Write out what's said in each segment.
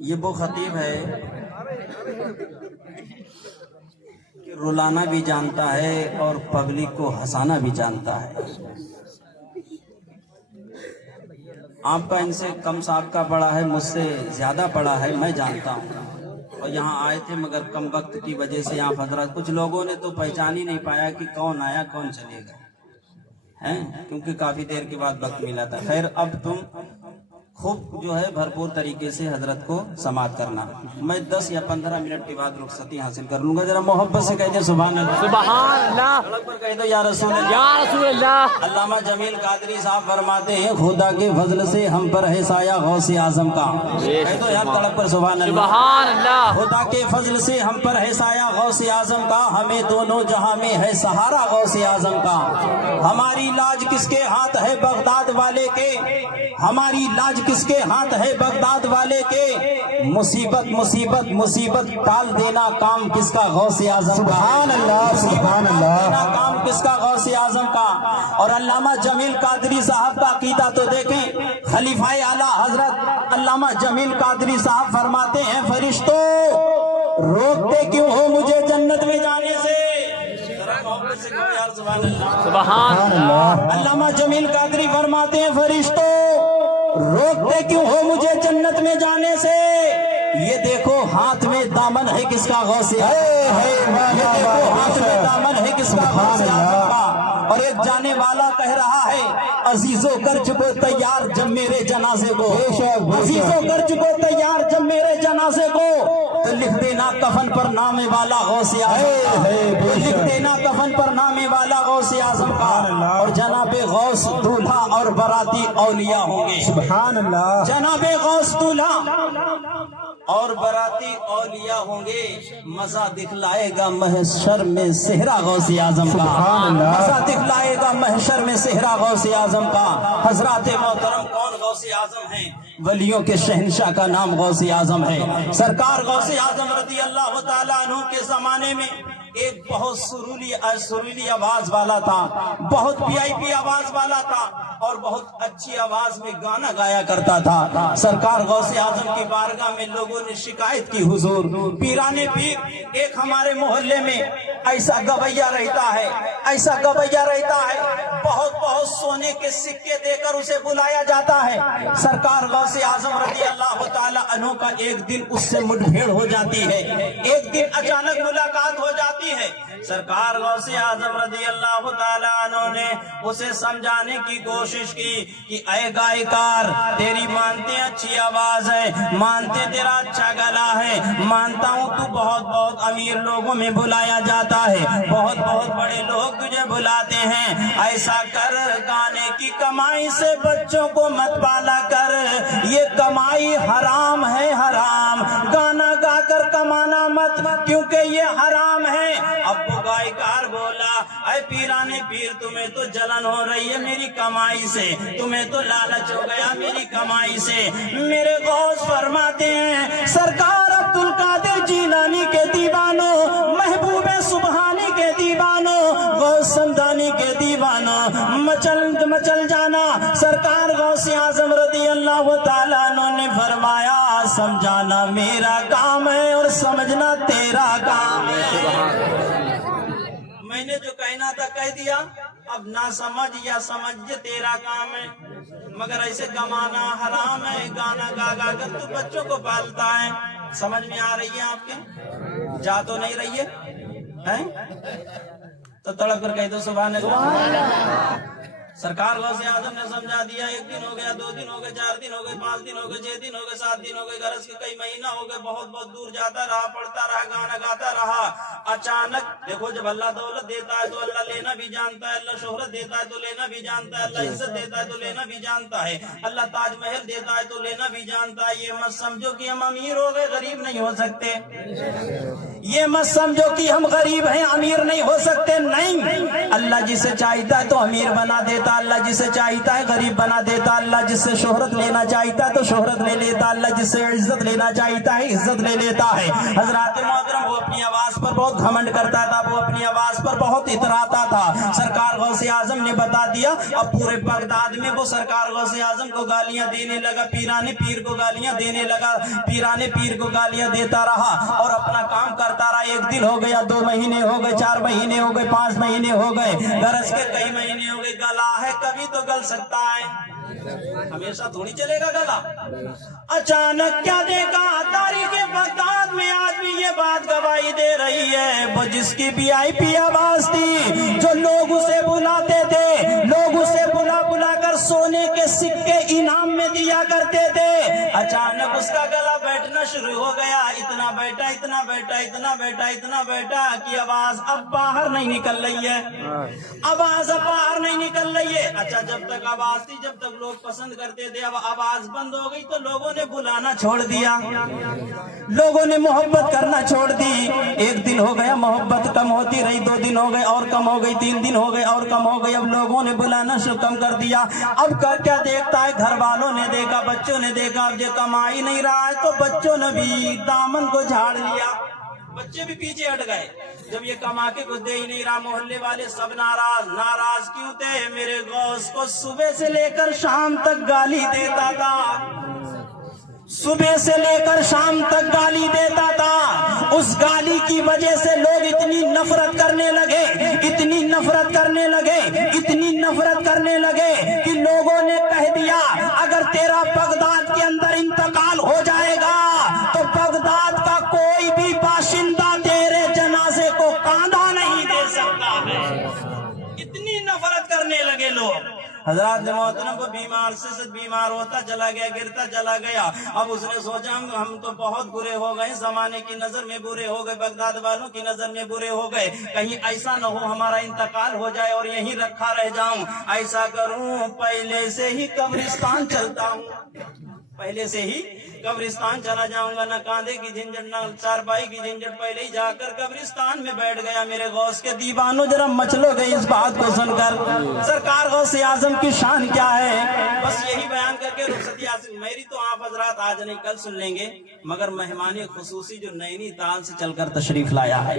یہ وہ خطیب ہے کہ رلانا بھی جانتا ہے اور پبلک کو ہنسانا بھی جانتا ہے۔ آپ کا ان سے کم صاحب کا پڑا ہے، مجھ سے زیادہ پڑا ہے، میں جانتا ہوں۔ اور یہاں آئے تھے مگر کم وقت کی وجہ سے آپ حضرات کچھ لوگوں نے تو پہچان ہی نہیں پایا کہ کون آیا کون چلے گا ہیں، کیونکہ کافی دیر کے بعد وقت ملا تھا۔ خیر، اب تم خوب جو ہے بھرپور طریقے سے حضرت کو سماعت کرنا۔ میں 10 یا 15 منٹ کے بعد رخصتی حاصل کر لوں گا۔ ذرا محبت سے کہہ دیں سبحان اللہ، سبحان اللہ، سڑک پر کہہ دو یا رسول اللہ، یا رسول اللہ۔ علامہ جمیل قادری صاحب فرماتے ہیں خدا کے فضل سے ہم پر ہے سایہ غوث اعظم کا۔ کہہ دو یار سڑک پر سبحان اللہ، سبحان اللہ۔ خدا کے فضل سے ہم پر ہے سایہ غوث اعظم کا، ہمیں دونوں جہاں میں ہے سہارا غوث اعظم کا۔ ہماری لاج کس کے ہاتھ ہے بغداد والے کے، ہماری لاج کس کے ہاتھ ہے بغداد والے کے، مصیبت مصیبت مصیبت ٹال دینا کام کس کا غوث اعظم کا۔ سبحان اللہ، سبحان اللہ، کام کس کا غوث اعظم کا۔ اور علامہ جمیل قادری صاحب کا عقیدہ تو دیکھیں، خلیفہ اعلیٰ حضرت علامہ جمیل قادری صاحب فرماتے ہیں فرشتوں روکتے کیوں ہو مجھے جنت میں جانے سے۔ سبحان اللہ۔ علامہ جمیل قادری فرماتے ہیں فرشتوں روکتے کیوں ہو مجھے جنت میں جانے سے، یہ دیکھو ہاتھ میں دامن ہے کس کا غوث اعظم، یہ دیکھو ہاتھ میں دامن ہے کس کا غوث اعظم کا۔ اور ایک جانے والا کہہ رہا ہے عزیزوں کر چکو تیار جب میرے جنازے کو، عزیزوں کر چکو تیار جب میرے جنازے کو، تو لکھ دینا کفن پر نام والا غوث اعظم، لکھ دینا کفن پر نام والا غوث اعظم کا۔ اور جناب غوث دولہا اور براتی اولیاء ہوں گے، سبحان اللہ، جناب غوث دولہا اور براتی اولیاء ہوں گے، مزہ دکھلائے گا محشر میں صحرا غوث اعظم کا، مزہ دکھلائے گا محشر میں صحرا غوث اعظم کا۔ حضرات محترم کون غوث اعظم ہیں؟ ولیوں کے شہنشاہ کا نام غوث اعظم ہے۔ سرکار غوث اعظم رضی اللہ تعالیٰ عنہ کے زمانے میں ایک بہت سریلی آواز والا تھا، بہت پی آئی پی آواز والا تھا، اور بہت اچھی آواز میں گانا گایا کرتا تھا۔ سرکار غوث اعظم کی بارگاہ میں لوگوں نے شکایت کی حضور پیرانے پیر ایک ہمارے محلے میں ایسا گویا رہتا ہے، ایسا گویا رہتا ہے، بہت بہت سونے کے سکے دے کر اسے بلایا جاتا ہے۔ سرکار غوث اعظم رضی اللہ تعالیٰ عنہ کا ایک دن اس سے مٹبھیڑ ہو جاتی ہے، ایک دن اچانک ملاقات ہو جاتی ہے۔ سرکار غوث اعظم رضی اللہ تعالیٰ عنہ نے اسے سمجھانے کی کوشش کی کہ اے گائیکار تیری مانتے اچھی آواز ہے، مانتے تیرا اچھا گلا ہے، مانتا ہوں تو بہت بہت امیر لوگوں میں بلایا جاتا ہے، بہت بہت بڑے لوگ تجھے بلاتے ہیں، ایسا کر گانے کی کمائی سے بچوں کو مت پالا کر، یہ کمائی حرام ہے حرام، گانا گا کر کمانا مت کیونکہ یہ حرام ہے۔ اب وہ گائیکار بولا اے پیرانے پیر تمہیں تو جلن ہو رہی ہے میری کمائی سے، تمہیں تو لالچ ہو گیا میری کمائی سے۔ میرے غوث فرماتے ہیں سرکار عبد القادر جیلانی کے دیوانوں، محبوب سبحانی کے دیوانوں، غوث سمدانی کے دیوانوں، مچل جانا۔ سرکار غوث اعظم رضی اللہ تعالیٰ عنہ نے فرمایا سمجھانا میرا کام ہے اور سمجھنا تیرا کام ہے۔ میں نے جو کہنا تھا کہہ دیا، اب نہ سمجھ یا سمجھ تیرا کام ہے، مگر ایسے کمانا حرام ہے، گانا گا گا کر تو بچوں کو پالتا ہے۔ سمجھ میں آ رہی ہے آپ کے؟ جا تو نہیں رہی ہے؟ تو تڑپ کر کہہ دو سبحان اللہ۔ سرکار غوث اعظم نے سمجھا دیا، ایک دن ہو گیا، 2 دن ہو گئے، 4 دن ہو گئے، 5 دن ہو گئے، 6 دن ہو گئے، 7 دن ہو گئے، غرض کے کئی مہینہ ہو گئے، بہت بہت دور جاتا رہا، پڑھتا رہا، گانا گاتا رہا۔ اچانک دیکھو جب اللہ دولت دیتا ہے تو اللہ لینا بھی جانتا ہے، اللہ شہرت دیتا ہے تو لینا بھی جانتا ہے، اللہ عزت دیتا ہے تو لینا بھی جانتا ہے، اللہ تاج محل دیتا ہے تو لینا بھی جانتا ہے۔ یہ مت سمجھو کہ ہم امیر ہو گئے غریب نہیں ہو سکتے، یہ مت سمجھو کہ ہم غریب ہیں امیر نہیں ہو سکتے، نہیں، اللہ جسے چاہتا ہے تو امیر بنا دیتا، اللہ جسے چاہتا ہے غریب بنا دیتا، اللہ جس سے شہرت لینا چاہتا ہے تو شہرت لے لیتا، اللہ جس سے عزت لینا چاہتا ہے عزت لے لیتا ہے۔ حضرات محترم، وہ اپنی آواز پر بہت گھمنڈ کرتا تھا، وہ اپنی آواز پر بہت اتراتا تھا۔ سرکار غوث اعظم نے بتا دیا، اب پورے بغداد میں وہ سرکار غوث اعظم کو گالیاں دینے لگا، پیرانے پیر کو گالیاں دینے لگا، پیرانے پیر کو گالیاں دیتا رہا اور اپنا کام کرتا رہا۔ ایک دن ہو گیا، 2 مہینے ہو گئے، 4 مہینے ہو گئے، 5 مہینے ہو گئے، گرج کے کئی مہینے ہو گئے۔ گلا ہے کبھی تو گل سکتا ہے، ہمیشہ تھوڑی چلے گا گلا۔ اچانک کیا دیکھا، تاریخ بغداد میں آج بھی یہ بات گواہی دے رہی ہے، وہ جس کی VIP آواز تھی، جو لوگ اسے بلاتے تھے، لوگ اسے بلا بلا کر سونے کے سکے انعام میں دیا کرتے تھے، اچانک اس کا گلا بیٹھنا شروع ہو گیا۔ اتنا بیٹھا اتنا بیٹھا اتنا بیٹھا اتنا بیٹھا کہ آواز اب باہر نہیں نکل رہی ہے، آواز اب باہر نہیں نکل رہی ہے۔ اچھا، جب تک آواز تھی، جب تک لوگ پسند کرتے تھے، اب آواز بند ہو گئی تو لوگوں نے بلانا چھوڑ دیا، لوگوں نے محبت کرنا چھوڑ دی۔ ایک دن ہو گیا، محبت کم ہوتی رہی، 2 دن ہو گئے اور کم ہو گئی، 3 دن ہو گئے اور کم ہو گئی، اب لوگوں نے بلانا کم کر دیا۔ اب کیا دیکھتا ہے، گھر والوں نے دیکھا، بچوں نے دیکھا، اب یہ کما ہی نہیں رہا ہے تو بچوں نے بھی دامن کو جھاڑ لیا، بچے بھی پیچھے ہٹ گئے۔ جب یہ کما کے کچھ دے ہی نہیں رہا، محلے والے سب ناراض کیوں تھے؟ میرے غوث کو صبح سے لے کر شام تک گالی دیتا تھا، صبح سے لے کر شام تک گالی دیتا تھا۔ اس گالی کی وجہ سے لوگ اتنی نفرت کرنے لگے، اتنی نفرت کرنے لگے، اتنی نفرت کرنے لگے کہ لوگوں نے کہہ دیا، اگر تیرا بغداد کے اندر انتقال ہو جائے گا تو بغداد کا کوئی بھی باشندہ تیرے جنازے کو کاندھا نہیں دے سکتا ہے۔ اتنی نفرت کرنے لگے لوگ۔ حضرات محترم، کو بیمار سے بیمار ہوتا چلا گیا، گرتا چلا گیا۔ اب اس نے سوچا ہم تو بہت برے ہو گئے، زمانے کی نظر میں برے ہو گئے، بغداد والوں کی نظر میں برے ہو گئے، کہیں ایسا نہ ہو ہمارا انتقال ہو جائے اور یہیں رکھا رہ جاؤں۔ ایسا کروں، پہلے سے ہی قبرستان چلتا ہوں، پہلے سے ہی قبرستان چلا جاؤں گا، نہ کاندھے کی جھنجھٹ نہ چارپائی کی جھنجھٹ، پہلے ہی جا کر قبرستان میں بیٹھ گیا۔ میرے غوث کے دیوانوں ذرا مچلو گئی اس بات کو سن کر، سرکار غوث اعظم کی شان کیا ہے۔ بس یہی بیان کر کے رخصتی حاصل، میری تو آپ حضرات آج نہیں کل سن لیں گے، مگر مہمان خصوصی جو نینی تال سے چل کر تشریف لایا ہے،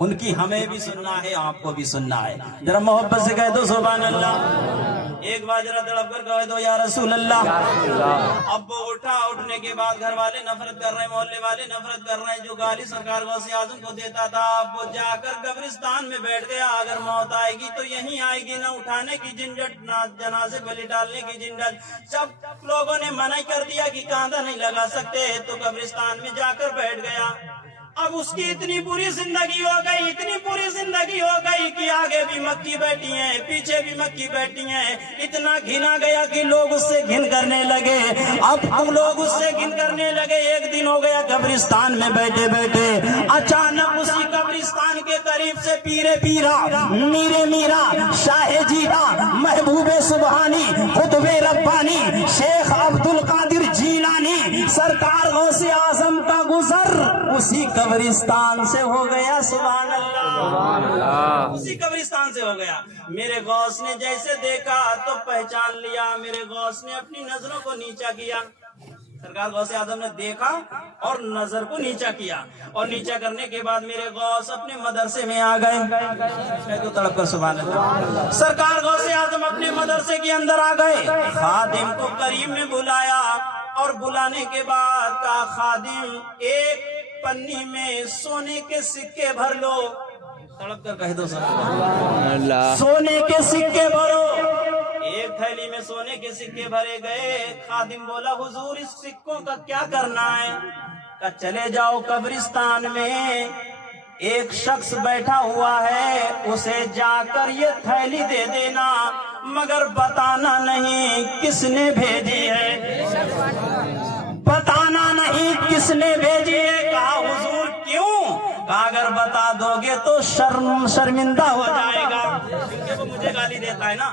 ان کی ہمیں بھی سننا ہے، آپ کو بھی سننا ہے۔ ذرا محبت سے کہہ دو سبحان اللہ، ایک بار ذرا تڑپ کر کہہ دو یا رسول اللہ۔ اب وہ اٹھا، اٹھنے کے بعد گھر والے نفرت کر رہے ہیں، محلے والے نفرت کر رہے ہیں، جو گالی سرکار غوث اعظم کو دیتا تھا، اب وہ جا کر قبرستان میں بیٹھ گیا۔ اگر موت آئے گی تو یہیں آئے گی، نہ اٹھانے کی جھنجھٹ، نہ جنازے بلی ڈالنے کی جھنجھٹ۔ جب لوگوں نے منع کر دیا کہ کاندھا نہیں لگا سکتے تو قبرستان میں جا کر بیٹھ گیا۔ اب اس کی اتنی بری زندگی ہو گئی، اتنی بری زندگی ہو گئی کہ آگے بھی مکی بیٹھی ہیں، پیچھے بھی مکی بیٹھی ہیں، اتنا گھنا گیا کہ لوگ اس سے گھن کرنے لگے۔ اب لوگ اس سے گھن کرنے لگے۔ ایک دن ہو گیا قبرستان میں بیٹھے بیٹھے، اچانک اسی قبرستان کے قریب سے پیرے پیرا، میرے میرا، شاہ جیرا، محبوب سبحانی، قطب ربانی، شیخ عبد القادر جیلانی، سرکار غوث اعظم کا گزر اسی قبرستان سے ہو گیا۔ سبحان اللہ، اسی قبرستان سے ہو گیا۔ میرے غوث نے جیسے دیکھا تو پہچان لیا، میرے غوث نے اپنی نظروں کو نیچا کیا۔ سرکار غوث اعظم نے دیکھا اور نظر کو نیچا کیا، اور نیچا کرنے کے بعد میرے غوث اپنے مدرسے میں آ گئے۔ تو تڑپ کر سبحان اللہ، سرکار غوث اعظم اپنے مدرسے کے اندر آ گئے، خادم کو قریب میں بلایا، اور بلانے کے بعد کہا، خادم ایک پنی میں سونے کے سکے بھر لو۔ تڑپ کر کہہ دو اللہ، سونے کے سکے بھرو۔ ایک تھیلی میں سونے کے سکے بھرے گئے۔ خادم بولا، حضور اس سکوں کا کیا کرنا ہے؟ کہا چلے جاؤ قبرستان میں ایک شخص بیٹھا ہوا ہے، اسے جا کر یہ تھیلی دے دینا، مگر بتانا نہیں کس نے بھیجی ہے، بتانا نہیں کس نے بھیجی ہے۔ کہا حضور کیوں؟ کہا اگر بتا دو گے تو شرمندہ ہو جائے گا، کیونکہ وہ مجھے گالی دیتا ہے نا،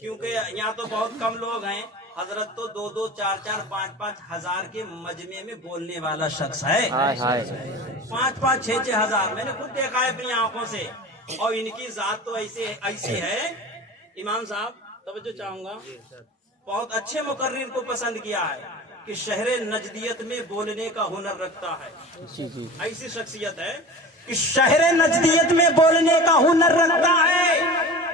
کیونکہ یہاں تو بہت کم لوگ ہیں. حضرت تو 2-2, 4-4, 5-5 ہزار کے مجمع میں بولنے والا شخص ہے. 5-5, 6-6 ہزار میں نے خود دیکھا ہے اپنی آنکھوں سے. اور ان کی ذات تو ایسی ہے. امام صاحب توجہ چاہوں گا, بہت اچھے مقرر کو پسند کیا ہے کہ شہر نجدیت میں بولنے کا ہنر رکھتا ہے. ایسی شخصیت ہے کہ شہر نجدیت میں بولنے کا ہنر رکھتا ہے.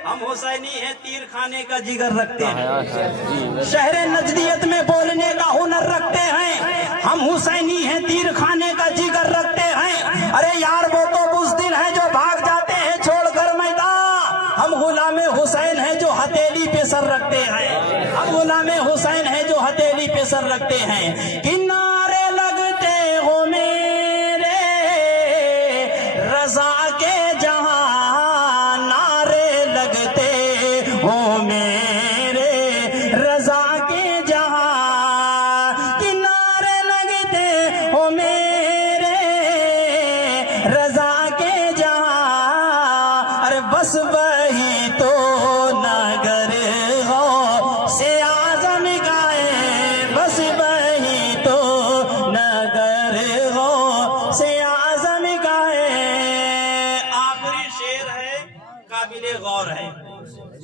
ہم حسینی ہیں, تیر کھانے کا جگر رکھتے ہیں. شہر نجدیت میں بولنے کا ہنر رکھتے ہیں. ہم حسینی ہیں, تیر کھانے کا جگر رکھتے ہیں. ارے یار وہ تو بزدل ہیں جو بھاگ جاتے ہیں چھوڑ کر میدان. ہم غلام حسین ہیں جو ہتھیلی پہ سر رکھتے ہیں. ہم غلام حسین ہیں جو ہتھیلی پہ سر رکھتے ہیں. کنارے لگتے ہو میرے رضا کے جہاں, نعرے لگتے ہو میرے رضا کے جہاں, کنارے لگتے ہو میرے رضا کے جہاں. ارے بس وہی تو نگر ہو سے اعظم کا ہے, بس وہی تو نگر ہو سے اعظم کا ہے. آخری شعر ہے, قابل غور ہے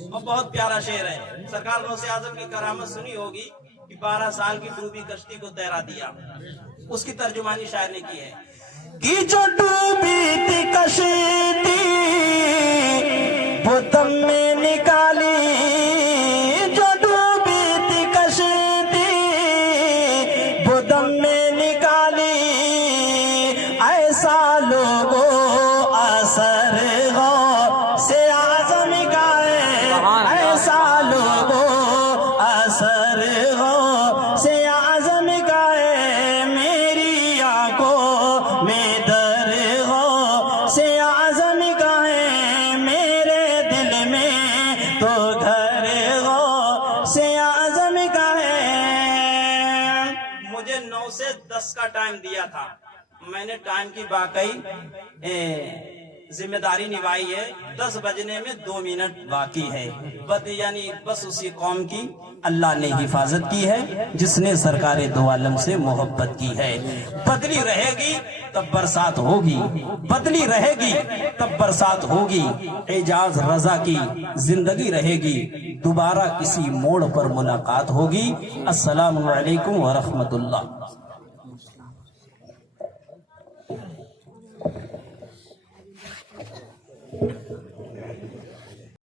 اور بہت پیارا شعر ہے. سرکار غوث اعظم کی کرامت سنی ہوگی کہ 12 سال کی ڈوبی کشتی کو تیرا دیا. اس کی ترجمانی شاعر نے کی ہے کہ جو ڈوبی تھی کشتی وہ دم میں نکالی, جو ڈوبی تھی کشتی وہ دم میں نکالی. ایسا لوگوں اثر ہو سے اعظم کا ہے, ایسا لوگوں اثر ہو سے اعظم کا ہے. میری آنکھوں میں در ہو سے اعظم کا ہے, میرے دل میں تو گھر ہو سے اعظم کا ہے. مجھے 9 سے 10 کا ٹائم دیا تھا. میں نے ٹائم کی واقعی ذمہ داری نبھائی ہے. 10 بجنے میں 2 منٹ باقی ہے. یعنی بس اسی قوم کی اللہ نے حفاظت کی ہے جس نے سرکار دو عالم سے محبت کی ہے. بدلی رہے گی تب برسات ہوگی, بدلی رہے گی تب برسات ہوگی. اعجاز رضا کی زندگی رہے گی, دوبارہ کسی موڑ پر ملاقات ہوگی. السلام علیکم ورحمۃ اللہ.